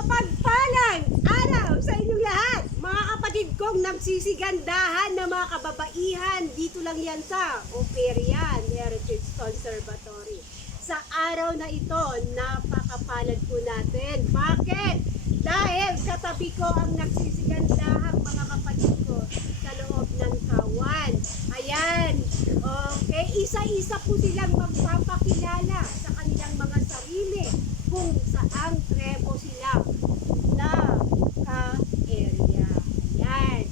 Mapagpalang araw sa inyong lahat, mga kapatid kong nagsisigandahan na mga kababaihan. Dito lang yan sa Operian Heritage Conservatory. Sa araw na ito, napakapalad po natin. Bakit? Dahil katabi ko ang nagsisigandahan mga kapatid ko sa loob ng kawan. Ayan. Okay, isa-isa po silang magpapakilala sa kanilang mga sarili kung saang trepo sila na ka-area. Ayan.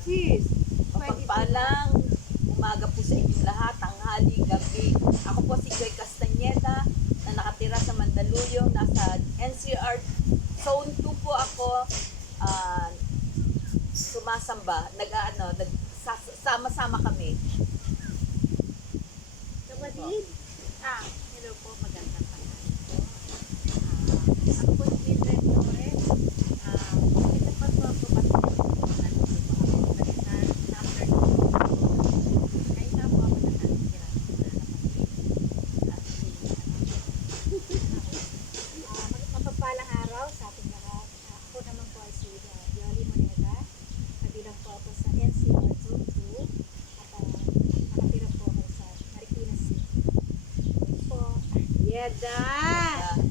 Sis. Mapagpalang umaga po sa inyong lahat, tanghali, gabi. Ako po si Joy Castañeda na nakatira sa Mandaluyong, nasa NCR Zone 2 po ako. ah, sumasamba, nag-ano, nag sama-sama kami. Kapatid, Ah, hello po, magandang tanghali po. Ah, ako po si Mildred Torres. Ah, ito pa po ako pag nandito po ako sa isang number two. Kaya na po ako nakatira sa napatid. At si, Ah, mag- mapagpalang araw sa ating lahat. Ah, ako naman po ay si uh, Yoli Moneda. Kabilang po ako sa NCR Zone 2 at ah, nakatira po ako sa Marikina City. Yun po. Yeda!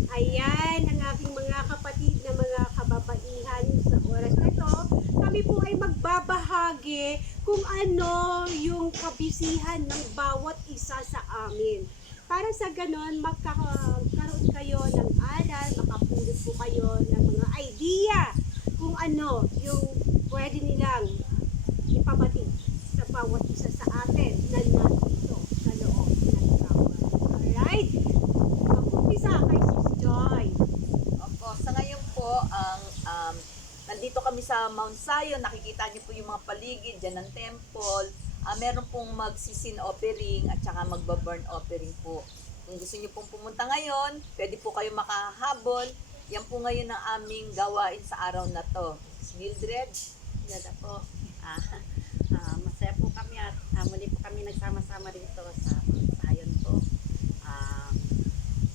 Ayan ang aking mga kapatid na mga kababaihan sa oras na ito. Kami po ay magbabahagi kung ano yung kabisihan ng bawat isa sa amin. Para sa ganon, magkakaroon kayo ng aral, makapulot po kayo ng mga idea kung ano yung pwede nilang ipabatid sa bawat isa sa atin na nandito sa loob ng kawan. Alright? Mag-umpisa kay Sis Joy. Opo, sa ngayon po, ang um, nandito kami sa Mount Zion, nakikita niyo po yung mga paligid, dyan ng temple. Ah, meron pong magsisin offering at saka magbaburn offering po. Kung gusto niyo pong pumunta ngayon, pwede po kayo makahabol. Yan po ngayon ang aming gawain sa araw na to. Mildred, Ganda po. Ah, ah, masaya po kami at ah, muli po kami nagsama-sama dito sa Mount Zion po. Ah,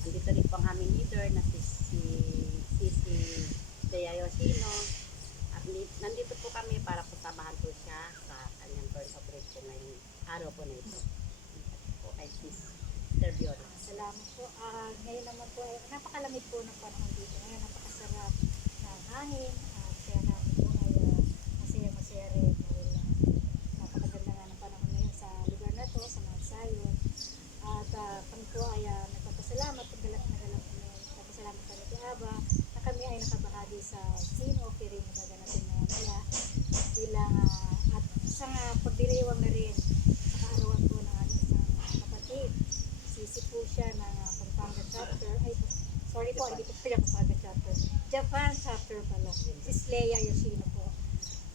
andito rin po ang aming leader na si si, si, si Dea Yoshino. Nandito po kami para po samahan po siya sa kanyang burn operate po ngayong araw po na ito. Po kay Sis Serviola. Salamat po. Ah, ngayon naman po, ay napakalamig po ng panahon dito. Ngayon, napakasarap na hangin. At kaya namin po ay ah, masaya-masaya rin dahil ah, napakaganda nga ng panahon ngayon sa lugar na to, sa Mount Zion. At uh, kami po ay ah, nagpapasalamat, paggalak na galak kami, nagpapasalamat sa Nati Aba na kami ay nakabahagi sa scene offering na gaganapin na kaya bilang ah, at isang pagdiriwang na rin sa kaarawan po ng aming isang kapatid sisi po siya ng uh, Pampanga chapter. Ay, sorry po, hindi po siya Pampanga chapter. Japan chapter pala. Si Leia Yoshino po.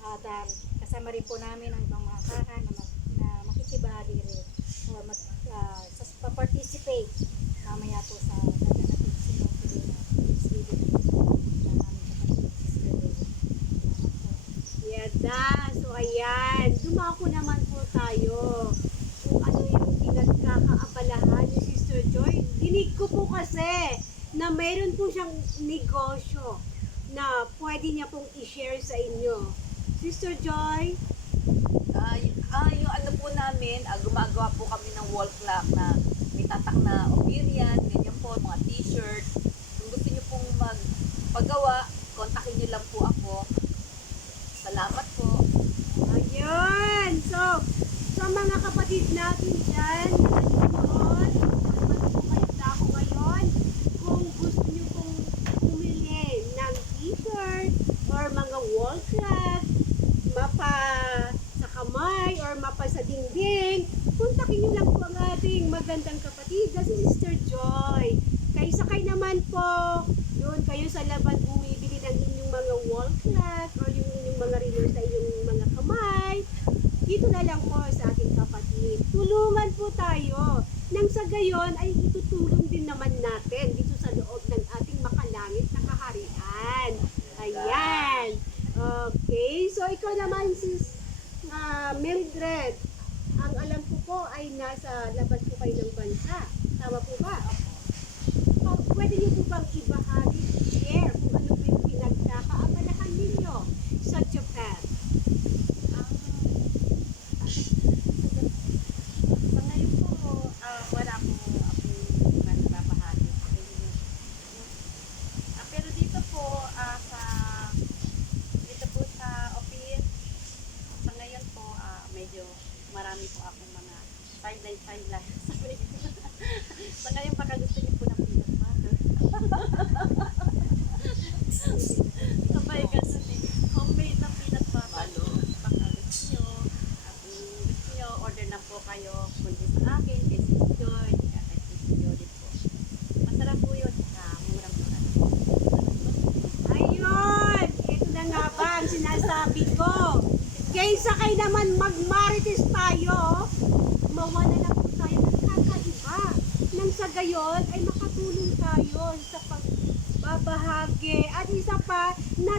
At um, kasama rin po namin ang ibang mga kahan na, mag, na makikibahagi rin or mag, uh, sa, pa-participate mamaya po sa gaganapin sinopili na Sweden na aming kapatid, Sister Leia. Salamat po. Yeda! So ayan, dumako naman po tayo kung ano yung pinagkakaabalahan ni Sister Joy. Dinig ko po kasi na mayroon po siyang negosyo na pwede niya pong i-share sa inyo. Sister Joy, y- ah, yung ano po namin, ah, gumagawa po kami ng wall clock na may tatak na opinion, ganyan po, mga t-shirt. Kung gusto niyo pong magpagawa, kontakin niyo lang po ako. Salamat po. Ayun! So, sa mga kapatid natin dyan, na nanonood, naman po kayo ako ngayon, kung gusto nyo pong bumili ng t-shirt or mga wall cloth, mapa sa kamay or mapa sa dingding, kontakin nyo lang po ang ating magandang kapatid na si Sister Joy. Kay sakay naman po, doon kayo sa laban bumibili ng inyong mga wall cloth or yung inyong mga relo sa inyong. Dito na lang po sa ating kapatid. Tulungan po tayo. Nang sa gayon ay itutulong din naman natin dito sa loob ng ating makalangit na kaharian. Ayan. Okay. So ikaw naman sis ah, Mildred, ang alam ko po ay nasa labas po kayo ng bansa. Tama po ba? Oh, pwede niyo po bang ibahagi, sideline, sideline. sa ngayon baka gusto niyo po ng peanut butter. Sabay kasi homemade na peanut butter. Baka gusto niyo, order na po kayo kundi sa akin, kay Sis Joy, kay Sis Joy po. Masarap yun, uh, murang-mura. Ayun! Ito na nga ang sinasabi ko? Kaysa kay naman magmarit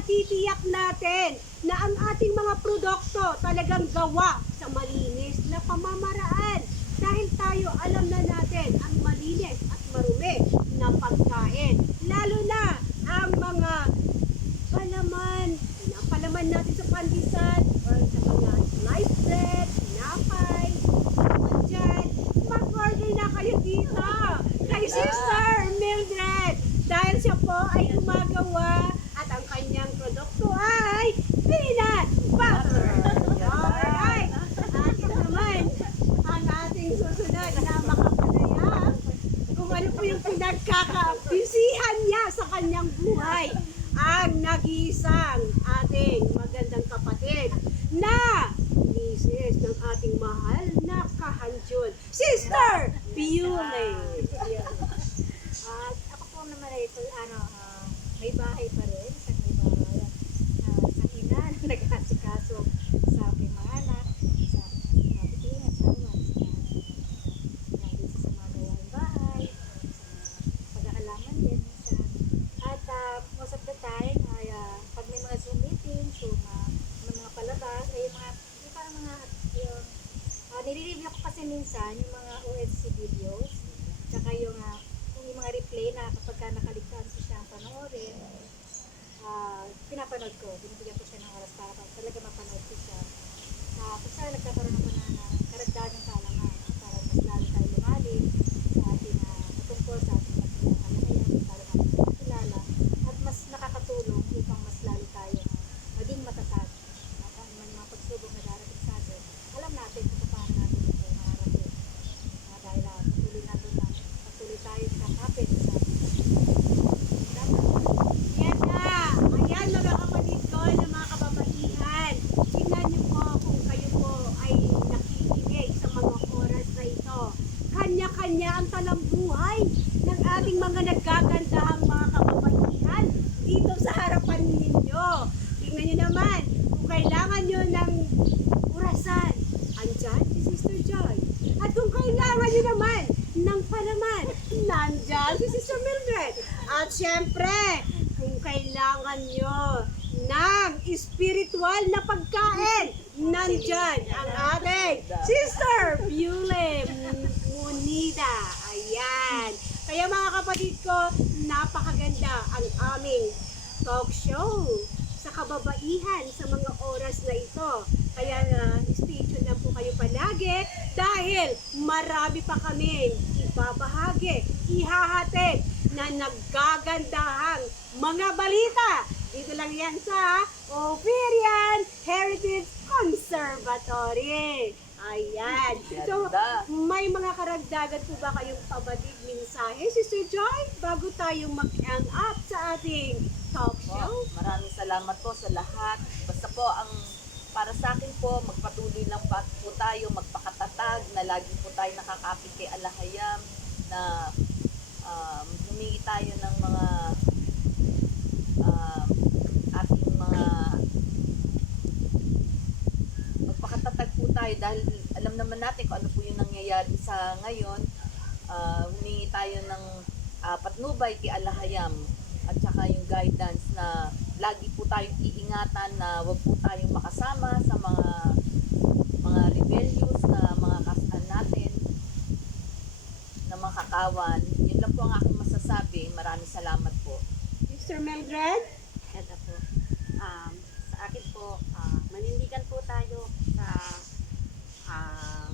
natitiyak natin na ang ating mga produkto talagang gawa sa malinis na pamamaraan. Dahil tayo alam na natin ang malinis at marumi na pagkain. Lalo na ang mga palaman, palaman natin sa pandisan or sa mga sliced bread, tinapay, dyan, mag-order na kayo dito kay Sister Mildred dahil siya po ay gumagawa at ang kanyang produkto ay peanut butter. Alright. At ito naman ang ating susunod na makapanayam kung ano po yung pinagkakabisihan niya sa kanyang buhay ang nag-iisang ating magandang kapatid na misis ng ating mahal na kahanjun, Sister Beauty. At ako po naman ay ito, ano, ah, may bahay pa rin, isang may bahay. Uh, isang ina na nag-asikaso sa aking mga anak, sa aking mga kapatid, asawa, sa nandito sa mga gawaing bahay, sa mga pag-aalaman din minsan. At ah, most of the time, ay ah, pag may mga Zoom meetings, so ma- may mga palabas, ay yung mga, yung parang mga, yung, uh, nire-review ko kasi minsan yung mga OFC videos, tsaka yung, ah, kung yung mga replay na kapag ka nakaligtaan ko siyang panoorin, ah, pinapanood ko, binibigyan ko siya ng oras para pa- talaga mapanood ko siya. Uh, kung saan nagkakaroon ako na, na karagdagang kaalaman para mas lalo tayo lumalim sa ating uh, tungkol sa ating mga kalagayan, para natin makilala at mas nakakatulong upang mas lalo tayo maging matatag. At ang mga mga pagsubok na darating sa atin, alam natin kung paano natin ito mararating. Uh, dahil uh, patuloy natin na patuloy tayo kakapit sa Yan na. Ayan mga kapatid ko na mga kababaihan. Tingnan niyo po kung kayo po ay nakikinig sa mga oras na ito. Kanya-kanya ang talambuhay ng ating mga nagagandahang mga kababaihan dito sa harapan ninyo. Tingnan niyo naman, kung kailangan niyo ng orasan, andyan si Sister Joy. At kung kailangan niyo naman ng palaman, nandyan si Sister Mildred. At syempre, kung kailangan nyo ng spiritual na pagkain, nandyan ang ating Sister Beulah Munida. Ayan. Kaya mga kapatid ko, napakaganda ang aming talk show sa kababaihan sa mga oras na ito. Kaya uh, stay tuned lang po kayo palagi dahil marami pa kaming ibabahagi, ihahatid na naggagandahang mga balita. Dito lang yan sa Operian Heritage Conservatory. Ayan. So, may mga karagdagan po ba kayong pabadig mensahe, Sister Joy, bago tayo mag-end up sa ating talk Po, show? maraming salamat po sa lahat. Basta po ang para sa akin po, magpatuloy lang pa po tayo, magpakatatag na lagi po tayo nakakapit kay Alahayam na um, humingi tayo ng mga um, ating mga tayo dahil alam naman natin kung ano po yung nangyayari sa ngayon. Ah, humingi tayo ng uh, patnubay kay Alahayam at saka yung guidance na lagi po tayong iingatan na wag po tayong makasama sa mga mga rebellious na mga kasan natin na mga kakawan. Yun lang po ang aking masasabi. Maraming salamat po. Sister Mildred? Ito po. Um, sa akin po, ah, manindigan po tayo sa ah,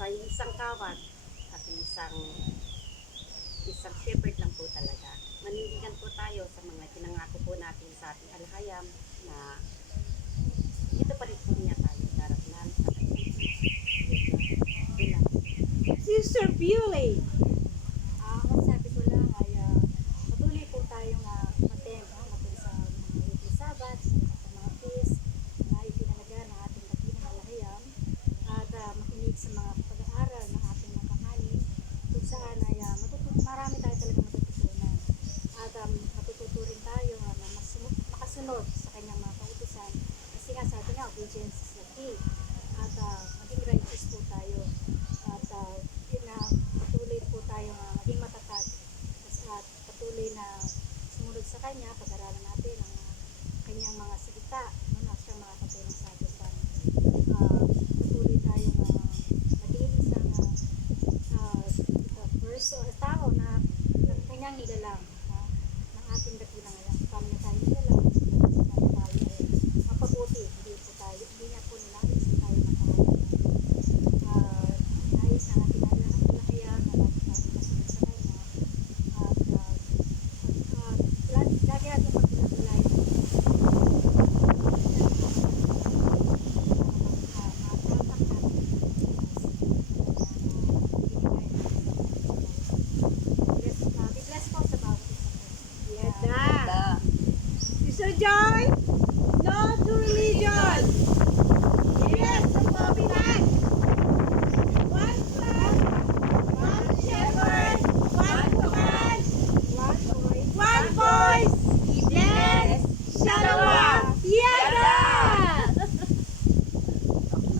sa kawat at isang isang shepherd lang po talaga. Manindigan po tayo sa mga pinangako po natin sa ating alhayam na ito pa rin po niya tayo daratnan sa kanyang. Sister Beulah? patuloy na sumunod sa Kanya, pag-aralan natin ang kanyang mga salita na siyang makakatulong sa atin para uh, patuloy tayong ah, uh, maging isang uh, ah, uh, ah, verso, tao na, na kanyang nilalang uh, ng ating